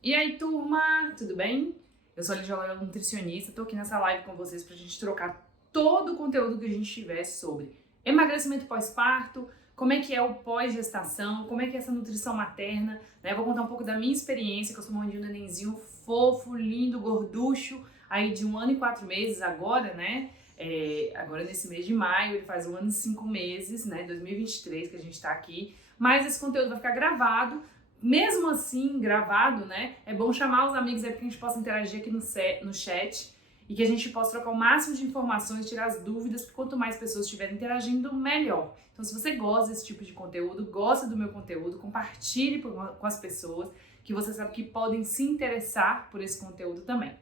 E aí, turma, tudo bem? Eu sou a Ligia, nutricionista, tô aqui nessa live com vocês pra gente trocar todo o conteúdo que a gente tiver sobre emagrecimento pós-parto, como é que é o pós-gestação, como é que é essa nutrição materna, né? Vou contar um pouco da minha experiência, que eu sou mãe de um nenenzinho fofo, lindo, gorducho, aí de 1 ano e 4 meses agora, né? Agora nesse mês de maio, ele faz 1 ano e 5 meses, né? 2023 que a gente tá aqui, mas esse conteúdo vai ficar gravado. Mesmo assim, gravado, né? É bom chamar os amigos aí para que a gente possa interagir aqui no chat e que a gente possa trocar o máximo de informações, tirar as dúvidas, porque quanto mais pessoas estiverem interagindo, melhor. Então, se você gosta desse tipo de conteúdo, gosta do meu conteúdo, compartilhe com as pessoas que você sabe que podem se interessar por esse conteúdo também.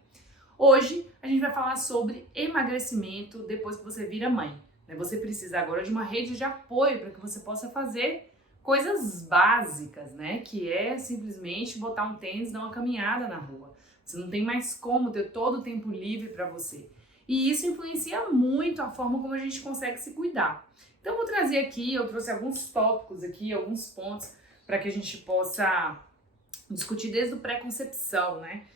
Hoje, a gente vai falar sobre emagrecimento depois que você vira mãe. Você precisa agora de uma rede de apoio para que você possa fazer coisas básicas, né? Que é simplesmente botar um tênis e dar uma caminhada na rua. Você não tem mais como ter todo o tempo livre para você. E isso influencia muito a forma como a gente consegue se cuidar. Então eu vou trazer aqui, eu trouxe alguns tópicos aqui, alguns pontos para que a gente possa discutir desde o pré-concepção, né?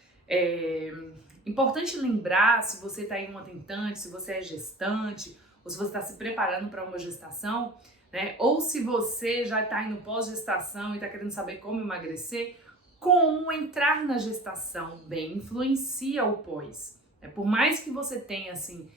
Importante lembrar, se você está em uma tentante, se você é gestante, ou se você está se preparando para uma gestação, né? Ou se você já está indo pós-gestação e está querendo saber como emagrecer, como entrar na gestação bem influencia o pós. Por mais que você tenha assim,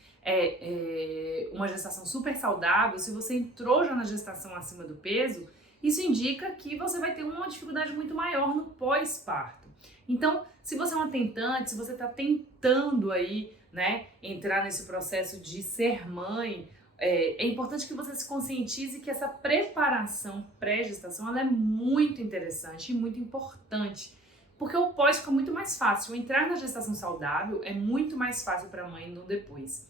uma gestação super saudável, se você entrou já na gestação acima do peso, isso indica que você vai ter uma dificuldade muito maior no pós-parto. Então, se você é uma tentante, se você está tentando aí, né, entrar nesse processo de ser mãe, é importante que você se conscientize que essa preparação pré-gestação ela é muito interessante e muito importante, porque o pós fica muito mais fácil. Entrar na gestação saudável é muito mais fácil para a mãe do que depois.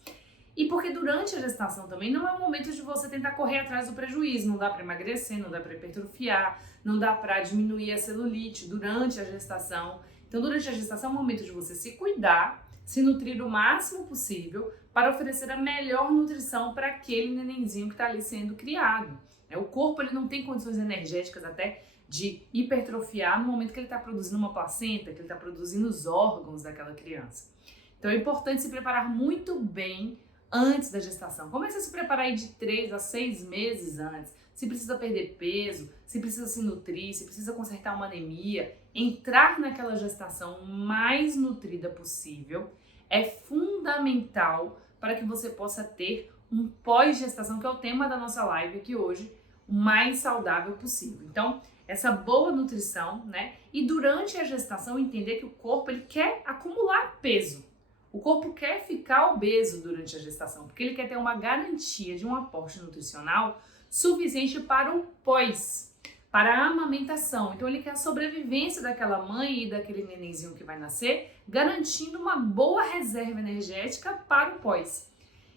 E porque durante a gestação também não é o momento de você tentar correr atrás do prejuízo, não dá para emagrecer, não dá para hipertrofiar, não dá para diminuir a celulite durante a gestação. Então, durante a gestação é o momento de você se cuidar, se nutrir o máximo possível para oferecer a melhor nutrição para aquele nenenzinho que está ali sendo criado. O corpo ele não tem condições energéticas até de hipertrofiar no momento que ele está produzindo uma placenta, que ele está produzindo os órgãos daquela criança. Então é importante se preparar muito bem antes da gestação. Comece a se preparar aí de 3 a 6 meses antes. Se precisa perder peso, se precisa se nutrir, se precisa consertar uma anemia, entrar naquela gestação mais nutrida possível é fundamental para que você possa ter um pós-gestação, que é o tema da nossa live aqui hoje, o mais saudável possível. Então, essa boa nutrição, né? E durante a gestação entender que o corpo ele quer acumular peso. O corpo quer ficar obeso durante a gestação, porque ele quer ter uma garantia de um aporte nutricional suficiente para o pós, para a amamentação. Então ele quer a sobrevivência daquela mãe e daquele nenenzinho que vai nascer, garantindo uma boa reserva energética para o pós.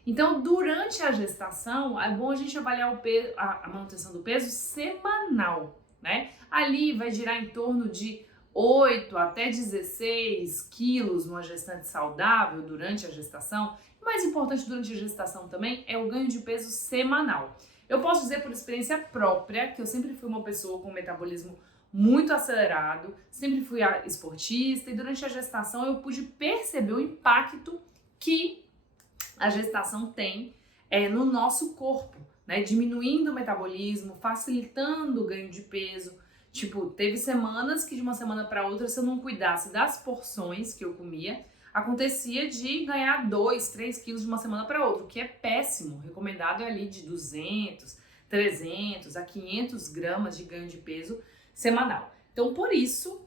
Então, durante a gestação, é bom a gente avaliar o peso, a manutenção do peso semanal, né? Ali vai girar em torno de 8 até 16 quilos numa gestante saudável durante a gestação. O mais importante durante a gestação também é o ganho de peso semanal. Eu posso dizer por experiência própria que eu sempre fui uma pessoa com um metabolismo muito acelerado, sempre fui esportista e durante a gestação eu pude perceber o impacto que a gestação tem no nosso corpo, né? Diminuindo o metabolismo, facilitando o ganho de peso. Tipo, teve semanas que de uma semana para outra, se eu não cuidasse das porções que eu comia, acontecia de ganhar 2, 3 quilos de uma semana para outra, o que é péssimo. Recomendado é ali de 200, 300 a 500 gramas de ganho de peso semanal. Então, por isso,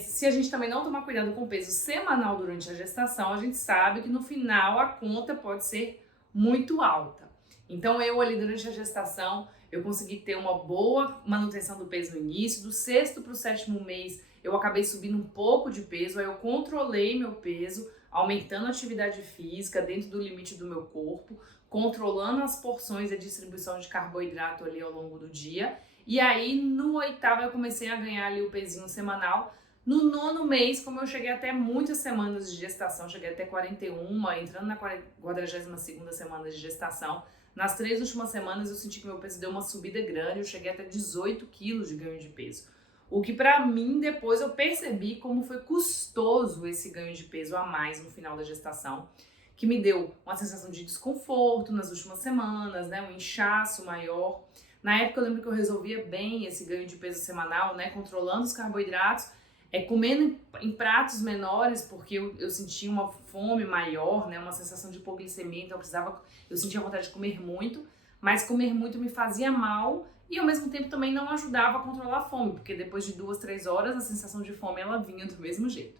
se a gente também não tomar cuidado com o peso semanal durante a gestação, a gente sabe que no final a conta pode ser muito alta. Então, eu ali durante a gestação, eu consegui ter uma boa manutenção do peso no início, do 6º para o 7º mês eu acabei subindo um pouco de peso, aí eu controlei meu peso, aumentando a atividade física dentro do limite do meu corpo, controlando as porções e a distribuição de carboidrato ali ao longo do dia, e aí no 8º eu comecei a ganhar ali o pezinho semanal. No 9º mês, como eu cheguei até muitas semanas de gestação, cheguei até 41, entrando na 42ª semana de gestação, nas 3 últimas semanas eu senti que meu peso deu uma subida grande, eu cheguei até 18 quilos de ganho de peso. O que pra mim, depois eu percebi como foi custoso esse ganho de peso a mais no final da gestação, que me deu uma sensação de desconforto nas últimas semanas, né, um inchaço maior. Na época eu lembro que eu resolvia bem esse ganho de peso semanal, né, controlando os carboidratos, comendo em pratos menores, porque eu sentia uma fome maior, né, uma sensação de hipoglicemia, então eu sentia vontade de comer muito, mas comer muito me fazia mal e ao mesmo tempo também não ajudava a controlar a fome, porque depois de 2, 3 horas a sensação de fome ela vinha do mesmo jeito.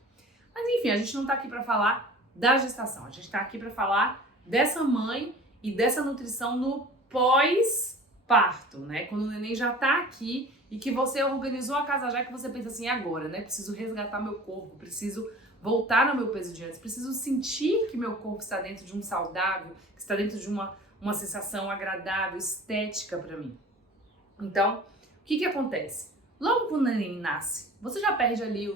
Mas enfim, a gente não tá aqui para falar da gestação, a gente tá aqui para falar dessa mãe e dessa nutrição no pós-parto, né? Quando o neném já tá aqui e que você organizou a casa já, que você pensa assim, agora, né? Preciso resgatar meu corpo, preciso voltar no meu peso de antes, preciso sentir que meu corpo está dentro de um saudável, que está dentro de uma sensação agradável, estética para mim. Então, o que acontece? Logo que o neném nasce, você já perde ali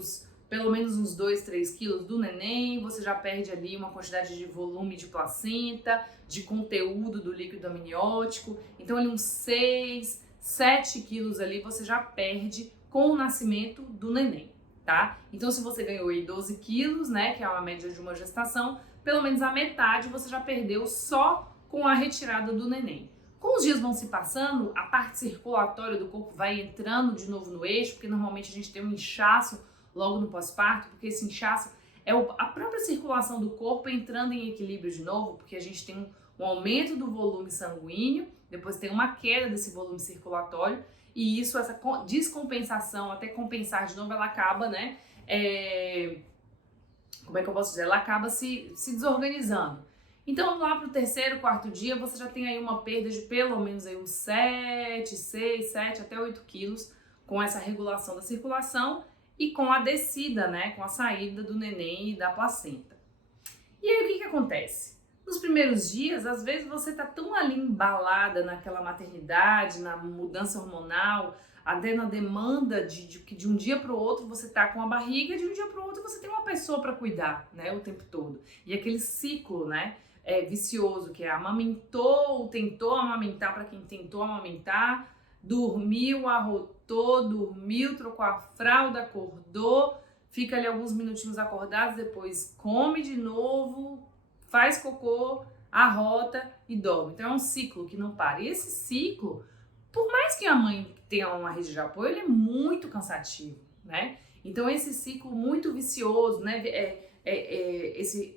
pelo menos uns 2, 3 quilos do neném, você já perde ali uma quantidade de volume de placenta, de conteúdo do líquido amniótico, então ali uns 6, 7 quilos ali você já perde com o nascimento do neném, tá? Então se você ganhou aí 12 quilos, né, que é a média de uma gestação, pelo menos a metade você já perdeu só com a retirada do neném. Com os dias vão se passando, a parte circulatória do corpo vai entrando de novo no eixo, porque normalmente a gente tem um inchaço logo no pós-parto, porque esse inchaço é a própria circulação do corpo entrando em equilíbrio de novo, porque a gente tem um aumento do volume sanguíneo, depois tem uma queda desse volume circulatório, e isso, essa descompensação, até compensar de novo, ela acaba, né, como é que eu posso dizer? Ela acaba se desorganizando. Então, lá pro 3º, 4º dia, você já tem aí uma perda de pelo menos aí uns 7, 6, 7 até 8 quilos com essa regulação da circulação e com a descida, né, com a saída do neném e da placenta. E aí, o que acontece? Nos primeiros dias, às vezes você tá tão ali embalada naquela maternidade, na mudança hormonal, até na demanda de um dia para o outro você tá com a barriga, de um dia para o outro você tem uma pessoa para cuidar, né, o tempo todo. E aquele ciclo, né, vicioso, que é amamentou, tentou amamentar para quem tentou amamentar, dormiu, arrotou, dormiu, trocou a fralda, acordou, fica ali alguns minutinhos acordados, depois come de novo, faz cocô, arrota e dorme. Então é um ciclo que não para. E esse ciclo, por mais que a mãe tenha uma rede de apoio, ele é muito cansativo, né? Então esse ciclo muito vicioso, né?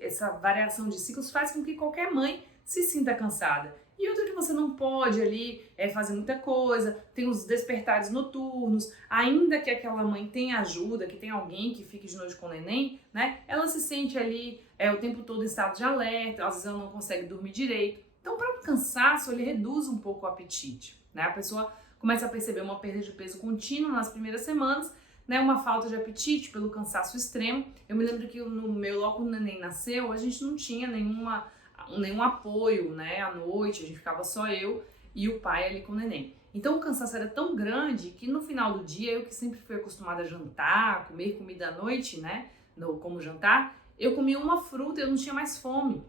Essa variação de ciclos faz com que qualquer mãe se sinta cansada. E outra que você não pode ali fazer muita coisa, tem os despertares noturnos, ainda que aquela mãe tenha ajuda, que tem alguém que fique de noite com o neném, né? Ela se sente ali o tempo todo em estado de alerta, às vezes ela não consegue dormir direito. Então o próprio cansaço, ele reduz um pouco o apetite, né? A pessoa começa a perceber uma perda de peso contínua nas primeiras semanas, né? Uma falta de apetite pelo cansaço extremo. Eu me lembro que logo o neném nasceu, a gente não tinha nenhum apoio, né, à noite, a gente ficava só eu e o pai ali com o neném. Então o cansaço era tão grande que no final do dia, eu que sempre fui acostumada a jantar, comer comida à noite, né, como jantar, eu comia uma fruta e eu não tinha mais fome,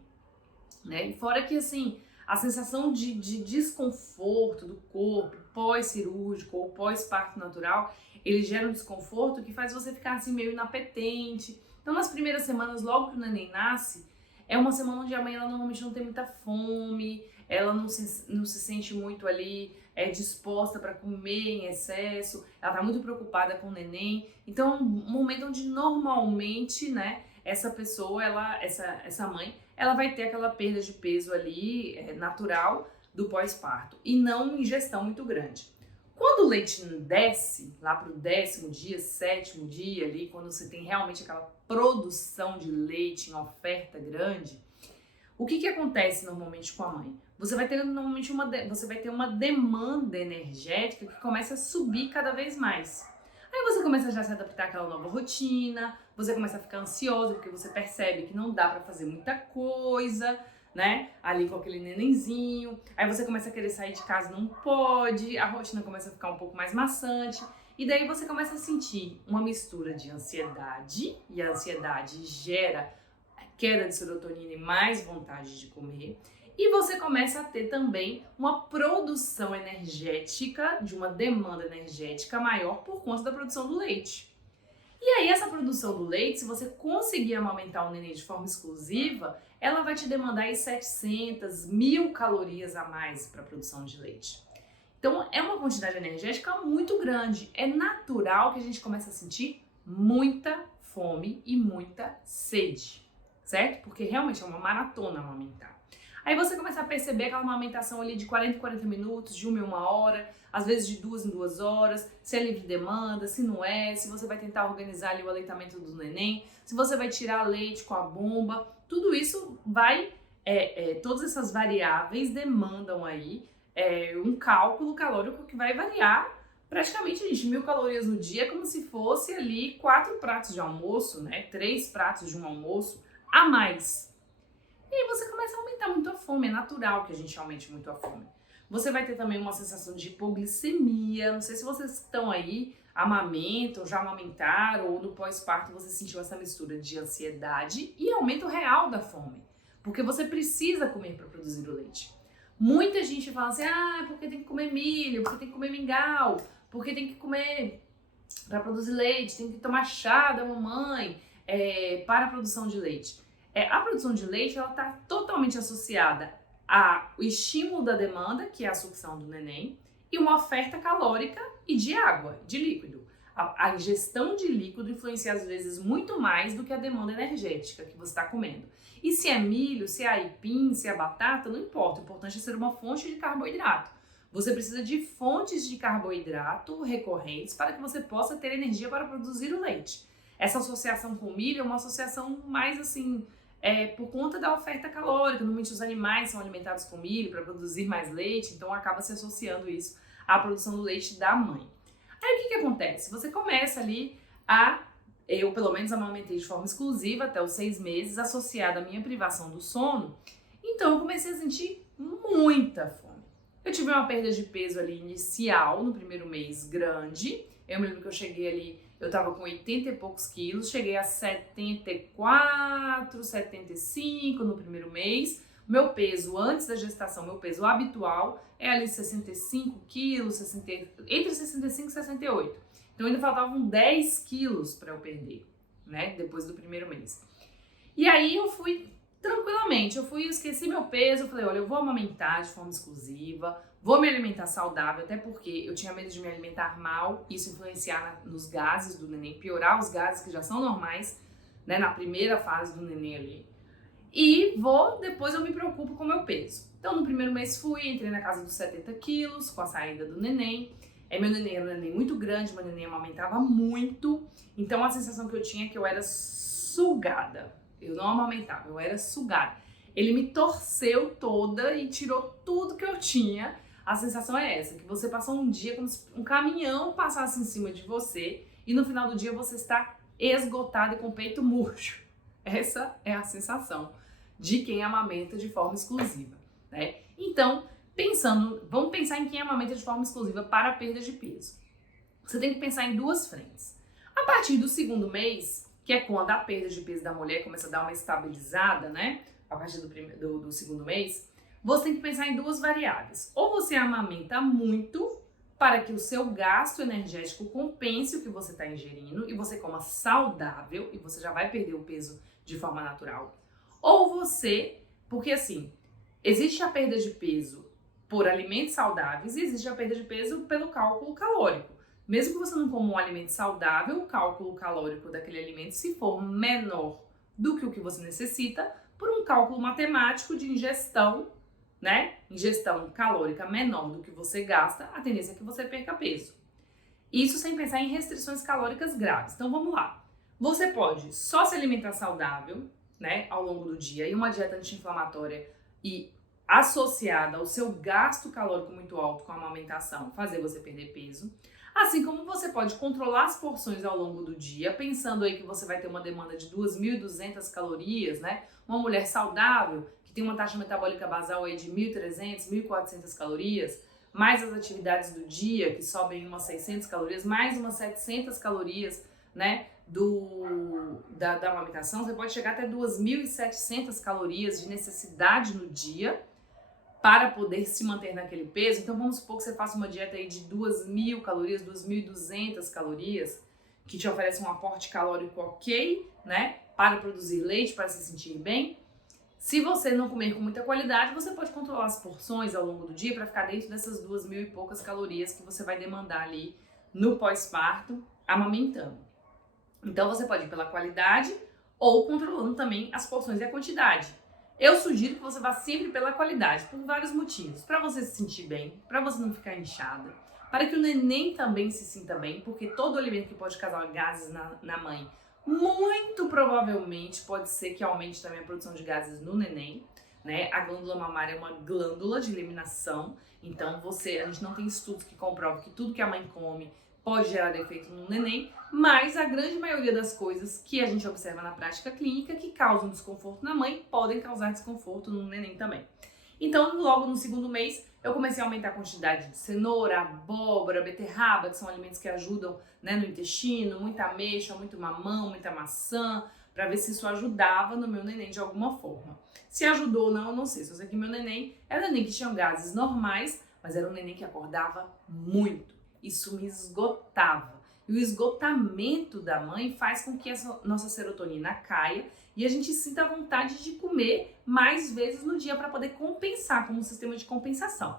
né, e fora que assim, a sensação de desconforto do corpo pós-cirúrgico ou pós-parto natural, ele gera um desconforto que faz você ficar assim meio inapetente. Então nas primeiras semanas, logo que o neném nasce, é uma semana onde a mãe ela normalmente não tem muita fome, ela não se sente muito ali disposta para comer em excesso, ela tá muito preocupada com o neném. Então é um momento onde normalmente, né, essa pessoa, essa mãe, ela vai ter aquela perda de peso ali natural do pós-parto e não ingestão muito grande. Quando o leite desce, lá pro 10º dia, 7º dia ali, quando você tem realmente aquela produção de leite em oferta grande, o que acontece normalmente com a mãe? Você vai ter normalmente uma demanda energética que começa a subir cada vez mais. Aí você começa já a se adaptar àquela nova rotina, você começa a ficar ansiosa porque você percebe que não dá para fazer muita coisa, né, ali com aquele nenenzinho, aí você começa a querer sair de casa, não pode, a rotina começa a ficar um pouco mais maçante, e daí você começa a sentir uma mistura de ansiedade, e a ansiedade gera queda de serotonina e mais vontade de comer, E você começa a ter também uma produção energética, de uma demanda energética maior por conta da produção do leite. E aí essa produção do leite, se você conseguir amamentar o neném de forma exclusiva, ela vai te demandar aí 700, 1000 calorias a mais para a produção de leite. Então é uma quantidade energética muito grande. É natural que a gente comece a sentir muita fome e muita sede, certo? Porque realmente é uma maratona amamentar. Aí você começa a perceber aquela amamentação ali de 40 em 40 minutos, de 1 em 1 hora, às vezes de 2 em 2 horas, se é livre demanda, se não é, se você vai tentar organizar ali o aleitamento do neném, se você vai tirar leite com a bomba, tudo isso vai, todas essas variáveis demandam aí um cálculo calórico que vai variar praticamente, gente, 1000 calorias no dia, como se fosse ali 4 pratos de almoço, né? 3 pratos de um almoço a mais. E aí você começa a aumentar muito a fome, é natural que a gente aumente muito a fome. Você vai ter também uma sensação de hipoglicemia, não sei se vocês estão aí, amamentam, já amamentaram, ou no pós-parto você sentiu essa mistura de ansiedade e aumento real da fome, porque você precisa comer para produzir o leite. Muita gente fala assim, porque tem que comer milho, porque tem que comer mingau, porque tem que comer para produzir leite, tem que tomar chá da mamãe para a produção de leite. A produção de leite ela está totalmente associada ao estímulo da demanda, que é a sucção do neném, e uma oferta calórica e de água, de líquido. A ingestão de líquido influencia às vezes muito mais do que a demanda energética que você está comendo. E se é milho, se é aipim, se é batata, não importa. O importante é ser uma fonte de carboidrato. Você precisa de fontes de carboidrato recorrentes para que você possa ter energia para produzir o leite. Essa associação com o milho é uma associação mais assim, por conta da oferta calórica. Normalmente os animais são alimentados com milho para produzir mais leite, então acaba se associando isso à produção do leite da mãe. Aí o que acontece? Você começa ali eu pelo menos amamentei de forma exclusiva até os 6 meses, associada à minha privação do sono, então eu comecei a sentir muita fome. Eu tive uma perda de peso ali inicial, no primeiro mês, grande. Eu me lembro que eu cheguei ali, eu tava com 80 e poucos quilos, cheguei a 74, 75 no primeiro mês. Meu peso antes da gestação, meu peso habitual é ali 65 quilos, entre 65 e 68. Então ainda faltavam 10 quilos para eu perder, né, depois do primeiro mês. E aí eu fui tranquilamente, esqueci meu peso, eu falei, olha, eu vou amamentar de forma exclusiva, vou me alimentar saudável, até porque eu tinha medo de me alimentar mal, isso influenciar nos gases do neném, piorar os gases que já são normais, né, na primeira fase do neném ali. E depois eu me preocupo com o meu peso. Então no primeiro mês entrei na casa dos 70 quilos, com a saída do neném. Meu neném era um neném muito grande, meu neném amamentava muito, então a sensação que eu tinha é que eu era sugada. Eu não amamentava, eu era sugada. Ele me torceu toda e tirou tudo que eu tinha. A sensação é essa, que você passou um dia como se um caminhão passasse em cima de você e no final do dia você está esgotado e com o peito murcho. Essa é a sensação de quem amamenta de forma exclusiva, né? Então, vamos pensar em quem amamenta de forma exclusiva para a perda de peso. Você tem que pensar em duas frentes. A partir do segundo mês, que é quando a perda de peso da mulher começa a dar uma estabilizada, né? A partir do segundo mês, você tem que pensar em duas variáveis. Ou você amamenta muito para que o seu gasto energético compense o que você está ingerindo e você coma saudável e você já vai perder o peso de forma natural. Ou porque assim, existe a perda de peso por alimentos saudáveis e existe a perda de peso pelo cálculo calórico. Mesmo que você não coma um alimento saudável, o cálculo calórico daquele alimento, se for menor do que o que você necessita, por um cálculo matemático de ingestão, né? Ingestão calórica menor do que você gasta, a tendência é que você perca peso. Isso sem pensar em restrições calóricas graves. Então vamos lá. Você pode só se alimentar saudável, né, ao longo do dia, e uma dieta anti-inflamatória e associada ao seu gasto calórico muito alto com a amamentação, fazer você perder peso. Assim como você pode controlar as porções ao longo do dia, pensando aí que você vai ter uma demanda de 2.200 calorias, né? Uma mulher saudável, que tem uma taxa metabólica basal aí de 1.300, 1.400 calorias, mais as atividades do dia, que sobem umas 600 calorias, mais umas 700 calorias, né? Da amamentação, você pode chegar até 2.700 calorias de necessidade no dia, para poder se manter naquele peso. Então vamos supor que você faça uma dieta aí de 2.000 calorias, 2.200 calorias, que te oferece um aporte calórico ok, né, para produzir leite, para se sentir bem. Se você não comer com muita qualidade, você pode controlar as porções ao longo do dia para ficar dentro dessas 2.000 e poucas calorias que você vai demandar ali no pós-parto, amamentando. Então você pode ir pela qualidade ou controlando também as porções e a quantidade. Eu sugiro que você vá sempre pela qualidade, por vários motivos. Para você se sentir bem, para você não ficar inchada, para que o neném também se sinta bem, porque todo alimento que pode causar gases na mãe, muito provavelmente pode ser que aumente também a produção de gases no neném, né? A glândula mamária é uma glândula de eliminação, então a gente não tem estudos que comprovam que tudo que a mãe come pode gerar efeito no neném, mas a grande maioria das coisas que a gente observa na prática clínica que causam desconforto na mãe podem causar desconforto no neném também. Então, logo no segundo mês, eu comecei a aumentar a quantidade de cenoura, abóbora, beterraba, que são alimentos que ajudam, né, no intestino, muita ameixa, muito mamão, muita maçã, para ver se isso ajudava no meu neném de alguma forma. Se ajudou ou não, eu não sei. Só sei que meu neném era um neném que tinha gases normais, mas era um neném que acordava muito. Isso me esgotava. E o esgotamento da mãe faz com que essa nossa serotonina caia e a gente sinta vontade de comer mais vezes no dia para poder compensar, como um sistema de compensação.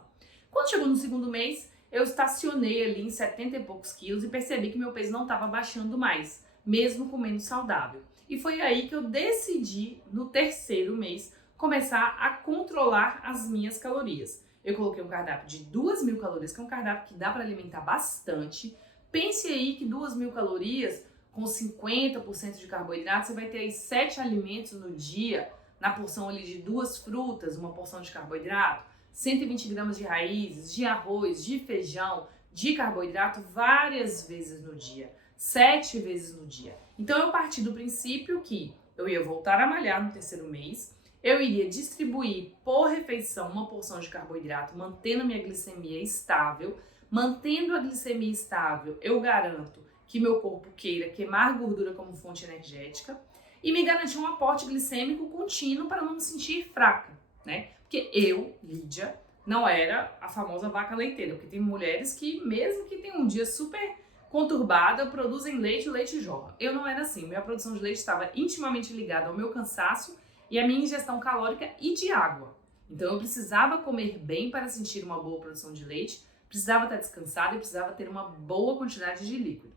Quando chegou no segundo mês, eu estacionei ali em 70 e poucos quilos e percebi que meu peso não estava baixando mais, mesmo comendo saudável. E foi aí que eu decidi, no terceiro mês, começar a controlar as minhas calorias. Eu coloquei um cardápio de 2.000 calorias, que é um cardápio que dá para alimentar bastante. Pense aí que 2.000 calorias, com 50% de carboidrato, você vai ter aí 7 alimentos no dia, na porção ali de 2 frutas, uma porção de carboidrato, 120 gramas de raízes, de arroz, de feijão, de carboidrato várias vezes no dia, 7 vezes no dia. Então eu parti do princípio que eu ia voltar a malhar no terceiro mês, eu iria distribuir por refeição uma porção de carboidrato, mantendo a minha glicemia estável. Mantendo a glicemia estável, eu garanto que meu corpo queira queimar gordura como fonte energética e me garantir um aporte glicêmico contínuo para não me sentir fraca, né? Porque eu, Lídia, não era a famosa vaca leiteira, porque tem mulheres que, mesmo que tenham um dia super conturbado, produzem leite e o leite jorra. Eu não era assim, minha produção de leite estava intimamente ligada ao meu cansaço e à minha ingestão calórica e de água. Então eu precisava comer bem para sentir uma boa produção de leite, precisava estar descansada e precisava ter uma boa quantidade de líquido.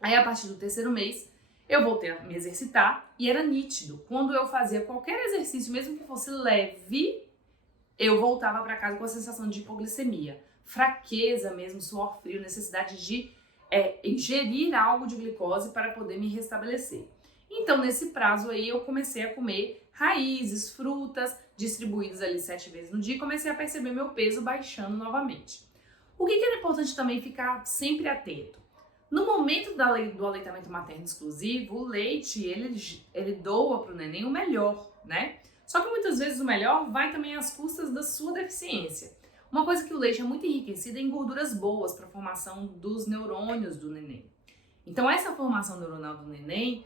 Aí, a partir do terceiro mês, eu voltei a me exercitar e era nítido. Quando eu fazia qualquer exercício, mesmo que fosse leve, eu voltava para casa com a sensação de hipoglicemia, fraqueza mesmo, suor frio, necessidade de ingerir algo de glicose para poder me restabelecer. Então, nesse prazo aí, eu comecei a comer raízes, frutas, distribuídas ali 7 vezes no dia, e comecei a perceber meu peso baixando novamente. O que era importante também ficar sempre atento? No momento do aleitamento materno exclusivo, o leite, ele doa para o neném o melhor, né? Só que muitas vezes o melhor vai também às custas da sua deficiência. Uma coisa que o leite é muito enriquecido é em gorduras boas para a formação dos neurônios do neném. Então, essa formação neuronal do neném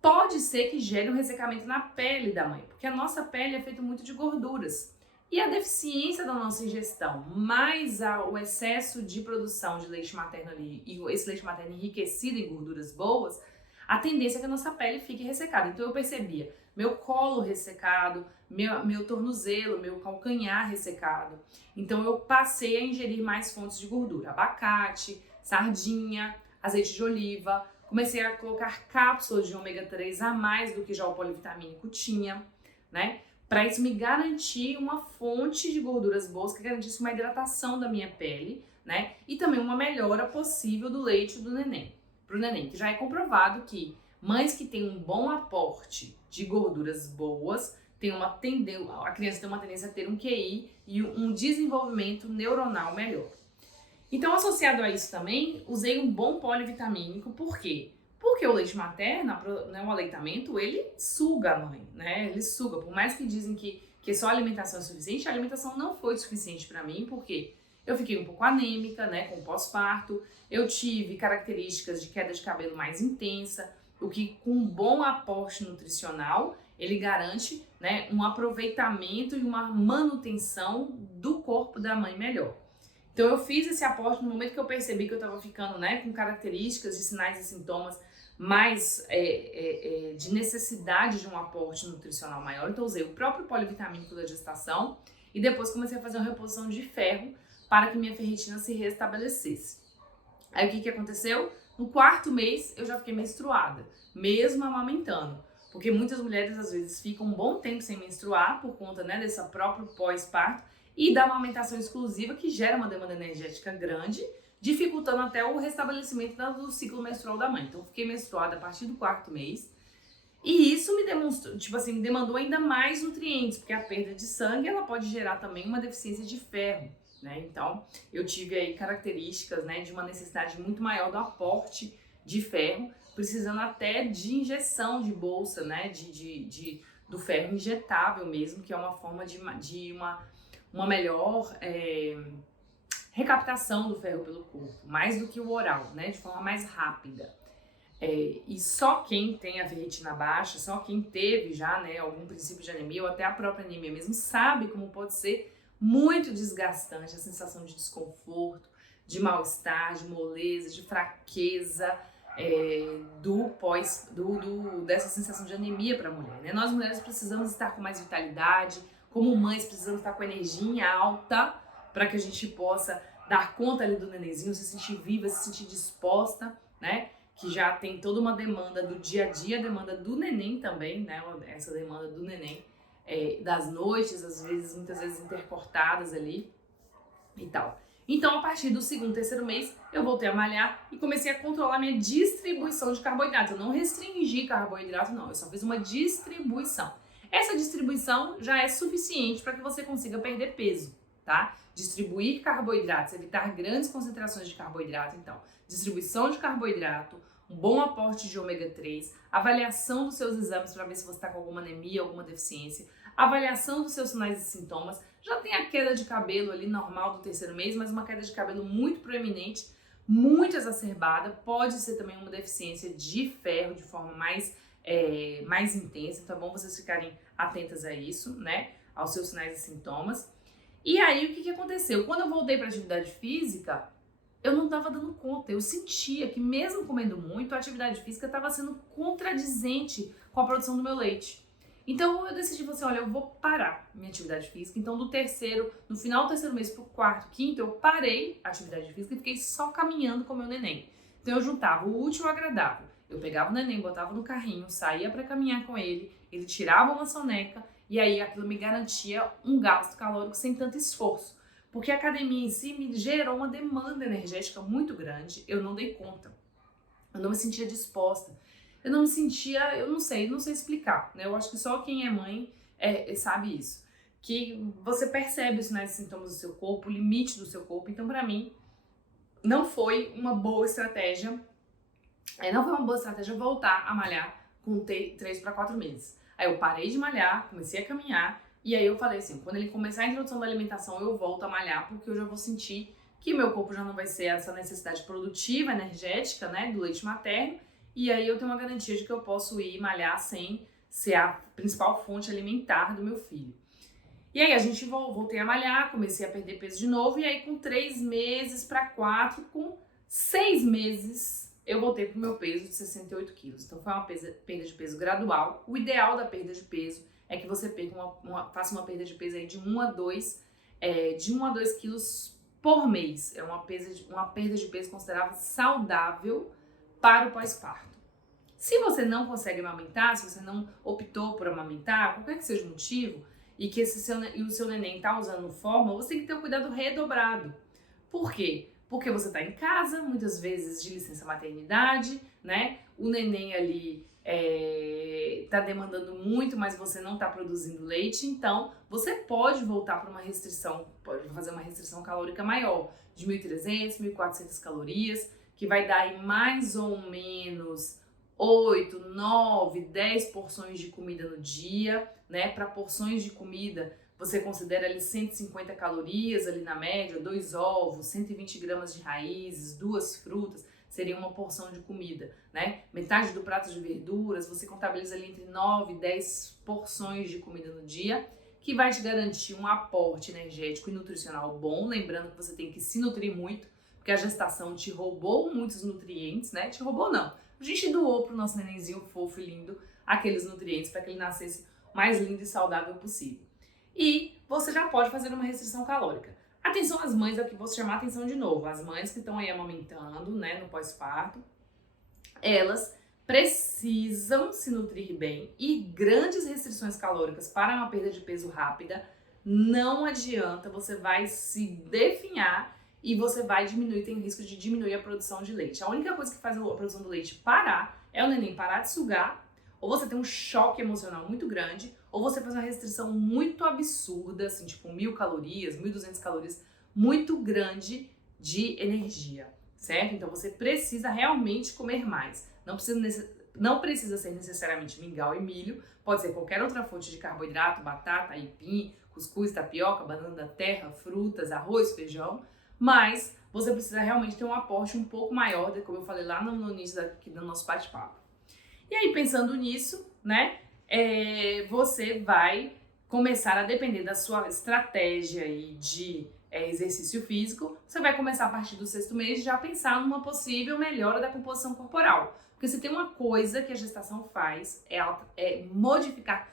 pode ser que gere um ressecamento na pele da mãe, porque a nossa pele é feita muito de gorduras. E a deficiência da nossa ingestão, mais o excesso de produção de leite materno ali, e esse leite materno enriquecido em gorduras boas, a tendência é que a nossa pele fique ressecada. Então eu percebia meu colo ressecado, meu tornozelo, meu calcanhar ressecado. Então eu passei a ingerir mais fontes de gordura, abacate, sardinha, azeite de oliva. Comecei a colocar cápsulas de ômega 3 a mais do que já o polivitamínico tinha, né? Para isso me garantir uma fonte de gorduras boas que garantisse uma hidratação da minha pele, né? E também uma melhora possível do leite do neném, para o neném, que já é comprovado que mães que têm um bom aporte de gorduras boas, a criança tem uma tendência a ter um QI e um desenvolvimento neuronal melhor. Então, associado a isso também, usei um bom polivitamínico. Por quê? Porque o leite materno, né, o aleitamento, ele suga a mãe, né? Ele suga. Por mais que dizem que só a alimentação é suficiente, a alimentação não foi suficiente para mim, porque eu fiquei um pouco anêmica, né, com o pós-parto, eu tive características de queda de cabelo mais intensa, o que com um bom aporte nutricional ele garante, né, um aproveitamento e uma manutenção do corpo da mãe melhor. Então eu fiz esse aporte no momento que eu percebi que eu estava ficando, né, com características de sinais e sintomas mais de necessidade de um aporte nutricional maior. Então eu usei o próprio polivitamínico da gestação e depois comecei a fazer uma reposição de ferro para que minha ferritina se restabelecesse. Aí o que aconteceu? No 4º mês eu já fiquei menstruada, mesmo amamentando. Porque muitas mulheres às vezes ficam um bom tempo sem menstruar por conta, né, dessa próprio pós-parto e da amamentação exclusiva, que gera uma demanda energética grande, dificultando até o restabelecimento do ciclo menstrual da mãe. Então eu fiquei menstruada a partir do 4º mês. E isso me demonstrou, me demandou ainda mais nutrientes, porque a perda de sangue ela pode gerar também uma deficiência de ferro, né? Então eu tive aí características, né, de uma necessidade muito maior do aporte de ferro, precisando até de injeção de bolsa, né, do ferro injetável mesmo, que é uma forma de uma melhor recaptação do ferro pelo corpo, mais do que o oral, né, de forma mais rápida. E só quem tem a ferritina baixa, só quem teve já, né, algum princípio de anemia ou até a própria anemia mesmo, sabe como pode ser muito desgastante a sensação de desconforto, de mal-estar, de moleza, de fraqueza, dessa sensação de anemia para a mulher, né? Nós mulheres precisamos estar com mais vitalidade, como mães precisamos estar com energia alta para que a gente possa dar conta ali do nenenzinho, se sentir viva, se sentir disposta, né? Que já tem toda uma demanda do dia a dia, a demanda do neném também, né? Essa demanda do neném, das noites, às vezes, muitas vezes intercortadas ali e tal. Então, a partir do 2º, 3º mês, eu voltei a malhar e comecei a controlar minha distribuição de carboidrato. Eu não restringi carboidrato, não. Eu só fiz uma distribuição. Essa distribuição já é suficiente para que você consiga perder peso, tá? Distribuir carboidratos, evitar grandes concentrações de carboidrato, então. Distribuição de carboidrato, um bom aporte de ômega 3, avaliação dos seus exames para ver se você está com alguma anemia, alguma deficiência, avaliação dos seus sinais e sintomas. Já tem a queda de cabelo ali normal do 3º mês, mas uma queda de cabelo muito proeminente, muito exacerbada. Pode ser também uma deficiência de ferro de forma mais intensa. Então é bom vocês ficarem atentas a isso, né? Aos seus sinais e sintomas. E aí o que aconteceu? Quando eu voltei para a atividade física, eu não estava dando conta. Eu sentia que mesmo comendo muito, a atividade física estava sendo contradizente com a produção do meu leite. Então eu decidi, olha, eu vou parar minha atividade física. Então no final do 3º mês pro 4º, 5º, eu parei a atividade física e fiquei só caminhando com o meu neném. Então eu juntava o útil ao agradável. Eu pegava o neném, botava no carrinho, saía para caminhar com ele, ele tirava uma soneca e aí aquilo me garantia um gasto calórico sem tanto esforço. Porque a academia em si me gerou uma demanda energética muito grande, eu não dei conta. Eu não me sentia disposta. Eu não sei explicar, né? Eu acho que só quem é mãe sabe isso. Que você percebe os sinais e sintomas do seu corpo, o limite do seu corpo. Então, pra mim, não foi uma boa estratégia. Não foi uma boa estratégia voltar a malhar com 3 para 4 meses. Aí eu parei de malhar, comecei a caminhar. E aí eu falei assim, quando ele começar a introdução da alimentação, eu volto a malhar, porque eu já vou sentir que meu corpo já não vai ser essa necessidade produtiva, energética, né, do leite materno. E aí eu tenho uma garantia de que eu posso ir malhar sem ser a principal fonte alimentar do meu filho. E aí a gente voltei a malhar, comecei a perder peso de novo, e aí com 3 meses para 4, com 6 meses, eu voltei pro meu peso de 68 quilos. Então foi uma perda de peso gradual. O ideal da perda de peso é que você faça uma perda de peso aí de 1 a 2 quilos por mês. É uma perda de peso considerada saudável para o pós-parto. Se você não consegue amamentar, se você não optou por amamentar, qualquer que seja o motivo, e que o seu neném está usando fórmula, você tem que ter um cuidado redobrado. Por quê? Porque você está em casa, muitas vezes de licença maternidade, né? O neném ali está demandando muito, mas você não está produzindo leite, então você pode voltar para uma restrição, pode fazer uma restrição calórica maior, de 1.300, 1.400 calorias, que vai dar aí mais ou menos 8, 9, 10 porções de comida no dia, né? Para porções de comida, você considera ali 150 calorias ali na média, 2 ovos, 120 gramas de raízes, 2 frutas, seria uma porção de comida, né? Metade do prato de verduras, você contabiliza ali entre 9 e 10 porções de comida no dia, que vai te garantir um aporte energético e nutricional bom, lembrando que você tem que se nutrir muito, porque a gestação te roubou muitos nutrientes, né? Te roubou não, a gente doou pro nosso nenenzinho fofo e lindo aqueles nutrientes para que ele nascesse o mais lindo e saudável possível. E você já pode fazer uma restrição calórica. Atenção às mães, é o que vou chamar a atenção de novo. As mães que estão aí amamentando, né, no pós-parto, elas precisam se nutrir bem e grandes restrições calóricas para uma perda de peso rápida não adianta, você vai se definhar e você vai diminuir, tem o risco de diminuir a produção de leite. A única coisa que faz a produção do leite parar é o neném parar de sugar, ou você tem um choque emocional muito grande, ou você faz uma restrição muito absurda, assim, tipo 1.000 calorias, 1.200 calorias, muito grande de energia, certo? Então você precisa realmente comer mais. Não precisa ser necessariamente mingau e milho, pode ser qualquer outra fonte de carboidrato, batata, aipim, cuscuz, tapioca, banana da terra, frutas, arroz, feijão, mas você precisa realmente ter um aporte um pouco maior, como eu falei lá no início do nosso bate-papo. E aí, pensando nisso, né, você vai começar a depender da sua estratégia aí de exercício físico, você vai começar a partir do 6º mês já pensar numa possível melhora da composição corporal. Porque se tem uma coisa que a gestação faz, é modificar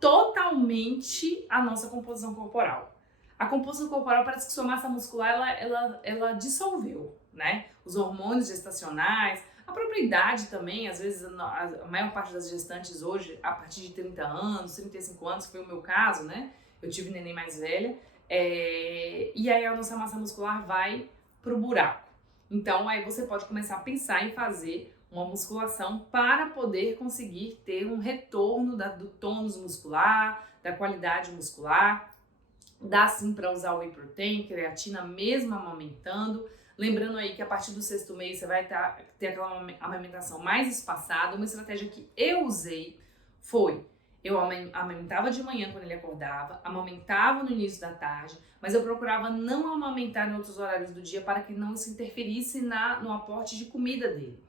totalmente a nossa composição corporal. A composição corporal parece que sua massa muscular, ela dissolveu, né? Os hormônios gestacionais, a própria idade também, às vezes a maior parte das gestantes hoje, a partir de 30 anos, 35 anos, que foi o meu caso, né? Eu tive neném mais velha, e aí a nossa massa muscular vai pro buraco. Então aí você pode começar a pensar em fazer uma musculação para poder conseguir ter um retorno do tônus muscular, da qualidade muscular. Dá sim para usar whey protein, creatina mesmo amamentando. Lembrando aí que a partir do 6º mês você vai ter aquela amamentação mais espaçada. Uma estratégia que eu usei foi, eu amamentava de manhã quando ele acordava, amamentava no início da tarde, mas eu procurava não amamentar em outros horários do dia para que não se interferisse no aporte de comida dele.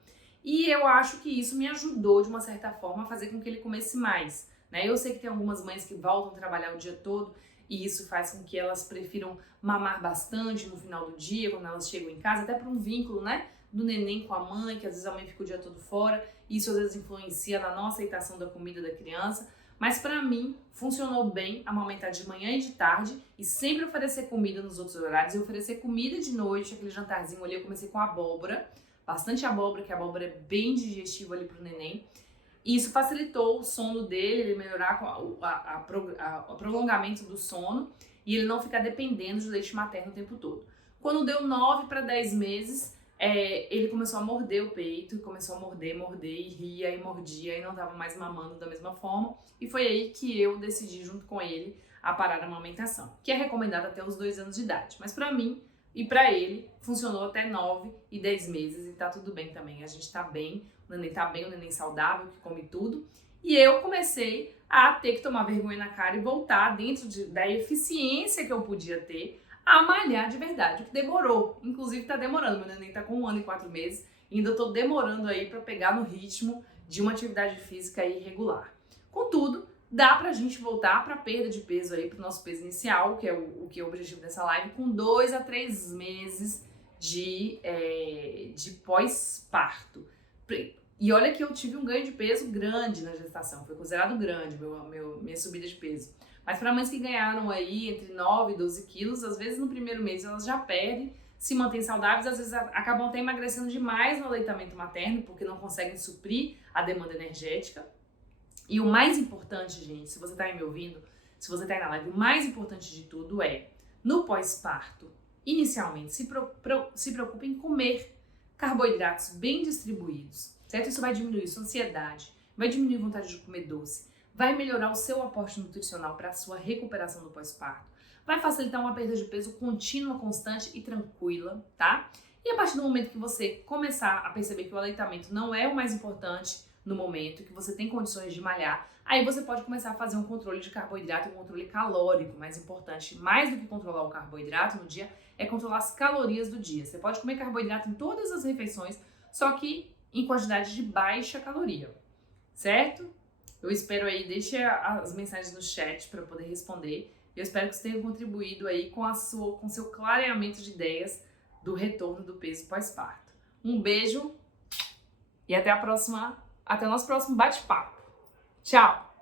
E eu acho que isso me ajudou, de uma certa forma, a fazer com que ele comesse mais, né? Eu sei que tem algumas mães que voltam a trabalhar o dia todo e isso faz com que elas prefiram mamar bastante no final do dia, quando elas chegam em casa, até para um vínculo, né, do neném com a mãe, que às vezes a mãe fica o dia todo fora, e isso às vezes influencia na não aceitação da comida da criança. Mas para mim, funcionou bem amamentar de manhã e de tarde e sempre oferecer comida nos outros horários. Eu oferecer comida de noite, aquele jantarzinho ali, eu comecei com abóbora, bastante abóbora, que a abóbora é bem digestiva ali pro neném. E isso facilitou o sono dele, ele melhorar o prolongamento do sono e ele não ficar dependendo de leite materno o tempo todo. Quando deu 9 para 10 meses, ele começou a morder o peito, começou a morder e ria e mordia e não estava mais mamando da mesma forma. E foi aí que eu decidi, junto com ele, a parar a amamentação, que é recomendado até os 2 anos de idade. Mas para mim e para ele, funcionou até 9 e 10 meses e tá tudo bem também. A gente tá bem, o neném tá bem, o neném saudável, que come tudo. E eu comecei a ter que tomar vergonha na cara e voltar dentro da eficiência que eu podia ter a malhar de verdade, o que demorou. Inclusive tá demorando, meu neném tá com 1 ano e 4 meses e ainda tô demorando aí para pegar no ritmo de uma atividade física aí regular. Contudo, dá pra gente voltar pra perda de peso aí, pro nosso peso inicial, que é o objetivo dessa live, com 2 a 3 meses de pós-parto. E olha que eu tive um ganho de peso grande na gestação, foi considerado grande minha subida de peso. Mas para mães que ganharam aí entre 9 e 12 quilos, às vezes no primeiro mês elas já perdem, se mantêm saudáveis, às vezes acabam até emagrecendo demais no aleitamento materno, porque não conseguem suprir a demanda energética. E o mais importante, gente, se você tá aí me ouvindo, se você tá aí na live, o mais importante de tudo é, no pós-parto, inicialmente, se preocupe em comer carboidratos bem distribuídos, certo? Isso vai diminuir sua ansiedade, vai diminuir a vontade de comer doce, vai melhorar o seu aporte nutricional para a sua recuperação do pós-parto, vai facilitar uma perda de peso contínua, constante e tranquila, tá? E a partir do momento que você começar a perceber que o aleitamento não é o mais importante no momento, que você tem condições de malhar, aí você pode começar a fazer um controle de carboidrato, um controle calórico. Mais importante, mais do que controlar o carboidrato no dia, é controlar as calorias do dia. Você pode comer carboidrato em todas as refeições, só que em quantidade de baixa caloria, certo? Eu espero aí, deixe as mensagens no chat para eu poder responder. Eu espero que você tenha contribuído aí com seu clareamento de ideias do retorno do peso pós-parto. Um beijo e até o nosso próximo bate-papo. Tchau!